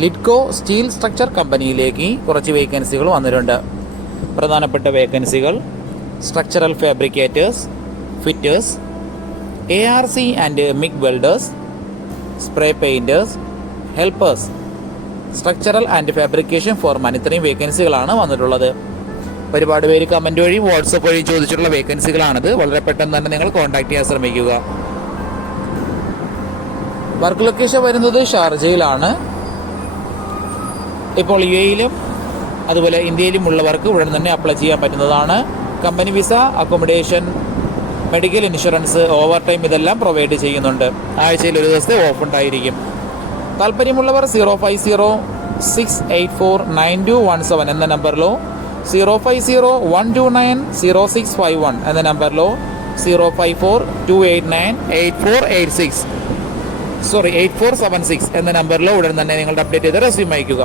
ലിഡ്കോ steel structure കമ്പനിയിലേക്ക് കുറച്ച് വേക്കൻസികൾ വന്നിട്ടുണ്ട്. പ്രധാനപ്പെട്ട വേക്കൻസികൾ structural fabricators fitters A R C and MIG welders spray painters helpers. Structural and fabrication foreman ഇത്രയും വേക്കൻസികളാണ് വന്നിട്ടുള്ളത്. ഒരുപാട് പേര് കമന്റ് വഴി വാട്സപ്പ് വഴി ചോദിച്ചിട്ടുള്ള വേക്കൻസികളാണിത്. വളരെ പെട്ടെന്ന് തന്നെ നിങ്ങൾ കോൺടാക്ട് ചെയ്യാൻ ശ്രമിക്കുക. വർക്ക് ലൊക്കേഷൻ വരുന്നത് ഷാർജയിലാണ്. ഇപ്പോൾ യു എയിലും അതുപോലെ ഇന്ത്യയിലും ഉള്ളവർക്ക് ഉടൻ തന്നെ അപ്ലൈ ചെയ്യാൻ പറ്റുന്നതാണ്. Company visa accommodation medical insurance overtime ഇതെല്ലാം പ്രൊവൈഡ് ചെയ്യുന്നുണ്ട്. ആഴ്ചയിൽ ഒരു ദിവസത്തെ ഓഫ് ഉണ്ടായിരിക്കും. താല്പര്യമുള്ളവർ zero five zero six eight four nine two one seven എന്ന നമ്പറിലോ zero five zero one two nine zero six five one എന്ന നമ്പറിലോ zero five four two eight nine eight four eight six sorry eight four seven six എന്ന നമ്പറിലോ ഉടൻ തന്നെ നിങ്ങളുടെ update ചെയ്ത് resume അയക്കുക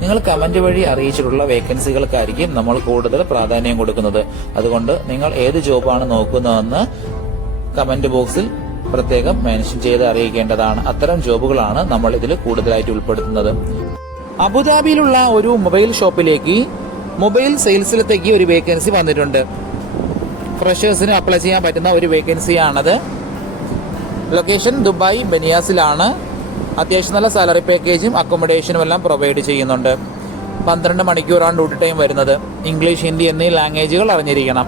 നിങ്ങൾ കമന്റ് വഴി അറിയിച്ചിട്ടുള്ള വേക്കൻസികൾക്കായിരിക്കും നമ്മൾ കൂടുതൽ പ്രാധാന്യം കൊടുക്കുന്നത്. അതുകൊണ്ട് നിങ്ങൾ ഏത് ജോബാണ് നോക്കുന്നതെന്ന് കമന്റ് ബോക്സിൽ പ്രത്യേകം മെൻഷൻ ചെയ്ത് അറിയിക്കേണ്ടതാണ്. അത്തരം ജോബുകളാണ് നമ്മൾ ഇതിൽ കൂടുതലായിട്ട് ഉൾപ്പെടുത്തുന്നത്. അബുദാബിയിലുള്ള ഒരു മൊബൈൽ ഷോപ്പിലേക്ക് മൊബൈൽ സെയിൽസിലത്തേക്ക് ഒരു വേക്കൻസി വന്നിട്ടുണ്ട്. ഫ്രഷേഴ്സിന് അപ്ലൈ ചെയ്യാൻ പറ്റുന്ന ഒരു വേക്കൻസിയാണത്. Location Dubai ബനിയാസിലാണ്. അത്യാവശ്യം നല്ല സാലറി പാക്കേജും അക്കോമഡേഷനും എല്ലാം പ്രൊവൈഡ് ചെയ്യുന്നുണ്ട്. പന്ത്രണ്ട് മണിക്കൂറാണ് ഡ്യൂട്ടി ടൈം വരുന്നത്. ഇംഗ്ലീഷ് ഹിന്ദി എന്നീ ലാംഗ്വേജുകൾ അറിഞ്ഞിരിക്കണം.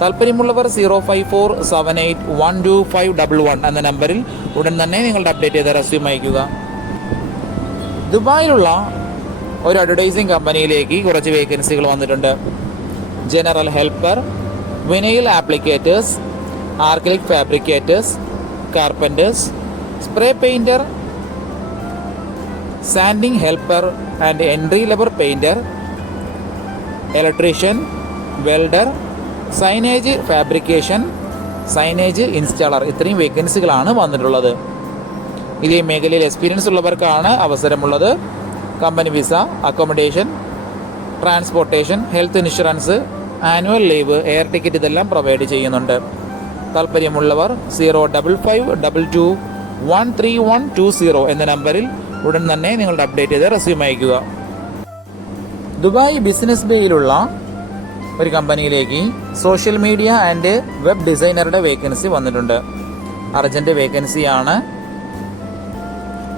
താല്പര്യമുള്ളവർ zero five four seven eight one two five double one എന്ന നമ്പറിൽ ഉടൻ തന്നെ നിങ്ങളുടെ അപ്ഡേറ്റ് ചെയ്ത റെസ്യൂം അയക്കുക ദുബായിലുള്ള ഒരു അഡ്വർടൈസിംഗ് കമ്പനിയിലേക്ക് കുറച്ച് വേക്കൻസികൾ വന്നിട്ടുണ്ട്. General helper vinyl applicators acrylic fabricators carpenters spray painter sanding helper and entry level painter electrician welder signage fabrication signage installer ഇത്രയും വേക്കൻസികളാണ് വന്നിട്ടുള്ളത്. ഇതേ മേഖലയിൽ എക്സ്പീരിയൻസ് ഉള്ളവർക്കാണ് അവസരമുള്ളത്. Company visa accommodation transportation health insurance annual leave air ticket ഇതെല്ലാം provide ചെയ്യുന്നുണ്ട്. താല്പര്യമുള്ളവർ zero double five double two one three one two zero എന്ന നമ്പറിൽ ഉടൻ തന്നെ നിങ്ങളുടെ അപ്ഡേറ്റ് ചെയ്ത് റെസ്യൂം അയക്കുക ദുബായ് ബിസിനസ് ബേയിലുള്ള ഒരു കമ്പനിയിലേക്ക് സോഷ്യൽ മീഡിയ ആൻഡ് വെബ് ഡിസൈനറുടെ വേക്കൻസി വന്നിട്ടുണ്ട്. അർജന്റ് വേക്കൻസിയാണ്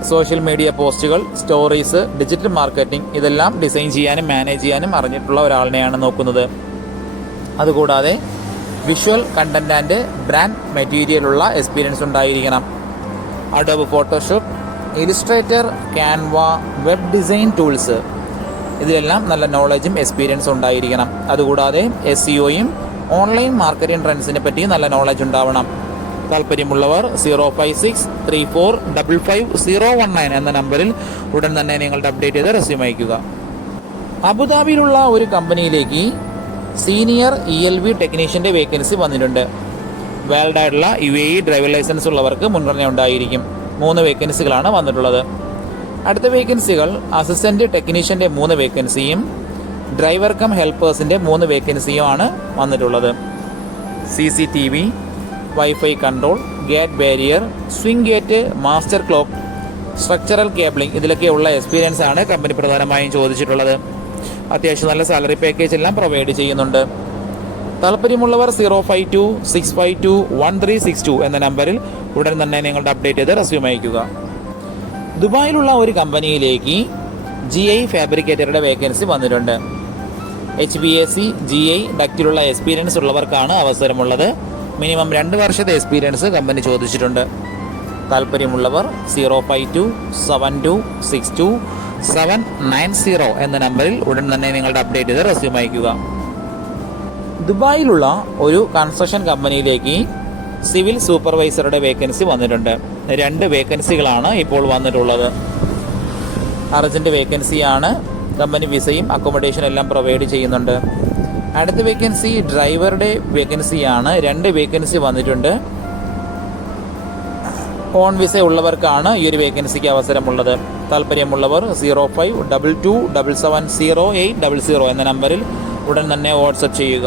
സോഷ്യൽ മീഡിയ പോസ്റ്റുകൾ സ്റ്റോറീസ് ഡിജിറ്റൽ മാർക്കറ്റിംഗ് ഇതെല്ലാം ഡിസൈൻ ചെയ്യാനും മാനേജ് ചെയ്യാനും അറിഞ്ഞിട്ടുള്ള ഒരാളിനെയാണ് നോക്കുന്നത്. അതുകൂടാതെ വിഷ്വൽ കണ്ടന്റ് ആൻഡ് ബ്രാൻഡ് മെറ്റീരിയലുള്ള എക്സ്പീരിയൻസ് ഉണ്ടായിരിക്കണം. Adobe Photoshop Illustrator Canva web design tools ഇതിലെല്ലാം നല്ല നോളജും എക്സ്പീരിയൻസും ഉണ്ടായിരിക്കണം. അതുകൂടാതെ എസ് സിഒയും ഓൺലൈൻ മാർക്കറ്റിംഗ് ട്രെൻഡ്സിനെ പറ്റി നല്ല നോളജ് ഉണ്ടാവണം. താല്പര്യമുള്ളവർ zero five six three four double five zero one nine എന്ന നമ്പറിൽ ഉടൻ തന്നെ നിങ്ങളുടെ അപ്ഡേറ്റ് ചെയ്ത് റെസ്യൂം അയക്കുക അബുദാബിയിലുള്ള ഒരു കമ്പനിയിലേക്ക് സീനിയർ ഇ എൽ വി ടെക്നീഷ്യന്റെ വേക്കൻസി വന്നിട്ടുണ്ട്. വേൾഡായിട്ടുള്ള U A E driving licence ഉള്ളവർക്ക് മുൻഗണന ഉണ്ടായിരിക്കും. മൂന്ന് വേക്കൻസികളാണ് വന്നിട്ടുള്ളത്. അടുത്ത വേക്കൻസികൾ അസിസ്റ്റന്റ് ടെക്നീഷ്യന്റെ മൂന്ന് വേക്കൻസിയും ഡ്രൈവർ കം ഹെൽപ്പേഴ്സിന്റെ മൂന്ന് വേക്കൻസിയുമാണ് വന്നിട്ടുള്ളത്. C C T V wifi control gate barrier swing gate master clock structural cabling ഇതിലൊക്കെയുള്ള experience ആണ് കമ്പനി പ്രധാനമായും ചോദിച്ചിട്ടുള്ളത്. അത്യാവശ്യം നല്ല സാലറി പാക്കേജ് എല്ലാം പ്രൊവൈഡ് ചെയ്യുന്നുണ്ട്. താല്പര്യമുള്ളവർ zero five two six five two one three six two എന്ന നമ്പറിൽ ഉടൻ തന്നെ നിങ്ങളുടെ അപ്ഡേറ്റ് ചെയ്ത് റെസ്യൂം അയക്കുക ദുബായിലുള്ള ഒരു കമ്പനിയിലേക്ക് ജി ഐ ഫാബ്രിക്കേറ്ററുടെ വേക്കൻസി വന്നിട്ടുണ്ട്. H B S C G I ഡക്റ്റിലുള്ള experience ഉള്ളവർക്കാണ് അവസരമുള്ളത്. മിനിമം രണ്ട് വർഷത്തെ എക്സ്പീരിയൻസ് കമ്പനി ചോദിച്ചിട്ടുണ്ട്. താല്പര്യമുള്ളവർ zero five two seven two six two seven nine zero എന്ന നമ്പറിൽ ഉടൻ തന്നെ നിങ്ങളുടെ അപ്ഡേറ്റ് ചെയ്ത് റെസ്യൂം അയക്കുക ദുബായിലുള്ള ഒരു കൺസ്ട്രക്ഷൻ കമ്പനിയിലേക്ക് സിവിൽ സൂപ്പർവൈസറുടെ വേക്കൻസി വന്നിട്ടുണ്ട്. രണ്ട് വേക്കൻസികളാണ് ഇപ്പോൾ വന്നിട്ടുള്ളത്. അർജന്റ് വേക്കൻസിയാണ് കമ്പനി വിസയും അക്കോമഡേഷനും എല്ലാം പ്രൊവൈഡ് ചെയ്യുന്നുണ്ട്. അടുത്ത വേക്കൻസി ഡ്രൈവറുടെ വേക്കൻസിയാണ് രണ്ട് വേക്കൻസി വന്നിട്ടുണ്ട്. ഓൺ വിസ ഉള്ളവർക്കാണ് ഈ ഒരു വേക്കൻസിക്ക് അവസരമുള്ളത്. താല്പര്യമുള്ളവർ zero five double two double seven zero eight double zero എന്ന നമ്പറിൽ ഉടൻ തന്നെ വാട്സപ്പ് ചെയ്യുക.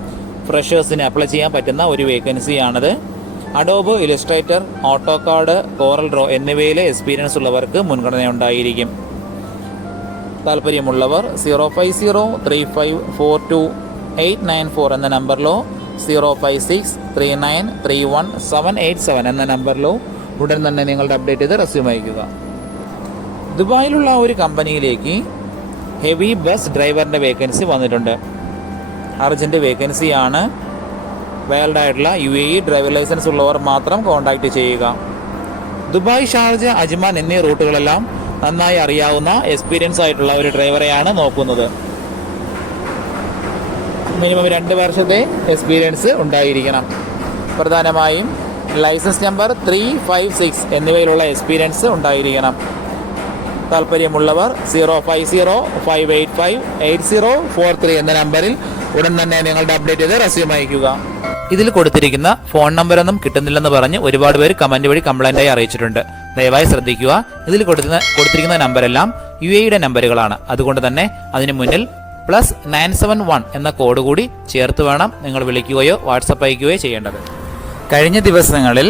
ഫ്രഷേഴ്സിന് അപ്ലൈ ചെയ്യാൻ പറ്റുന്ന ഒരു വേക്കൻസിയാണത് Adobe Illustrator AutoCAD Corel Draw എന്നിവയിലെ എക്സ്പീരിയൻസ് ഉള്ളവർക്ക് മുൻഗണന ഉണ്ടായിരിക്കും താല്പര്യമുള്ളവർ zero five zero three five four two eight nine four എന്ന നമ്പറിലോ zero five six three nine three one seven eight seven എന്ന നമ്പറിലോ ഉടൻ തന്നെ നിങ്ങളുടെ അപ്ഡേറ്റ് ചെയ്ത് റെസ്യൂം അയക്കുക ദുബായിലുള്ള ഒരു കമ്പനിയിലേക്ക് ഹെവി ബസ് ഡ്രൈവറിന്റെ വേക്കൻസി വന്നിട്ടുണ്ട്. അർജന്റ് വേക്കൻസിയാണ്. വാലിഡ് ആയിട്ടുള്ള U A E driver licence ഉള്ളവർ മാത്രം കോൺടാക്റ്റ് ചെയ്യുക. ദുബായ് ഷാർജ അജ്മാൻ എന്നീ റൂട്ടുകളെല്ലാം നന്നായി അറിയാവുന്ന എക്സ്പീരിയൻസ് ആയിട്ടുള്ള ഒരു ഡ്രൈവറെയാണ് നോക്കുന്നത്. മിനിമം രണ്ട് വർഷത്തെ എക്സ്പീരിയൻസ് ഉണ്ടായിരിക്കണം. പ്രധാനമായും licence number three five six എന്നിവയിലുള്ള experience ഉണ്ടായിരിക്കണം. താല്പര്യമുള്ളവർ zero five zero five eight five eight zero four three എന്ന നമ്പറിൽ ഉടൻ തന്നെ നിങ്ങളുടെ അപ്ഡേറ്റ് ചെയ്ത് റെസ്യൂം അയക്കുക ഇതിൽ കൊടുത്തിരിക്കുന്ന ഫോൺ നമ്പറൊന്നും കിട്ടുന്നില്ലെന്ന് പറഞ്ഞ് ഒരുപാട് പേര് കമന്റ് വഴി കംപ്ലൈന്റ് ആയി അറിയിച്ചിട്ടുണ്ട്. ദയവായി ശ്രദ്ധിക്കുക. ഇതിൽ കൊടുക്കുന്ന കൊടുത്തിരിക്കുന്ന നമ്പരെല്ലാം യു എയുടെ നമ്പറുകളാണ്. അതുകൊണ്ട് തന്നെ അതിന് മുന്നിൽ പ്ലസ് നയൻ സെവൻ വൺ എന്ന കോഡ് കൂടി ചേർത്ത് വേണം നിങ്ങൾ വിളിക്കുകയോ വാട്സപ്പ് അയക്കുകയോ ചെയ്യേണ്ടത്. കഴിഞ്ഞ ദിവസങ്ങളിൽ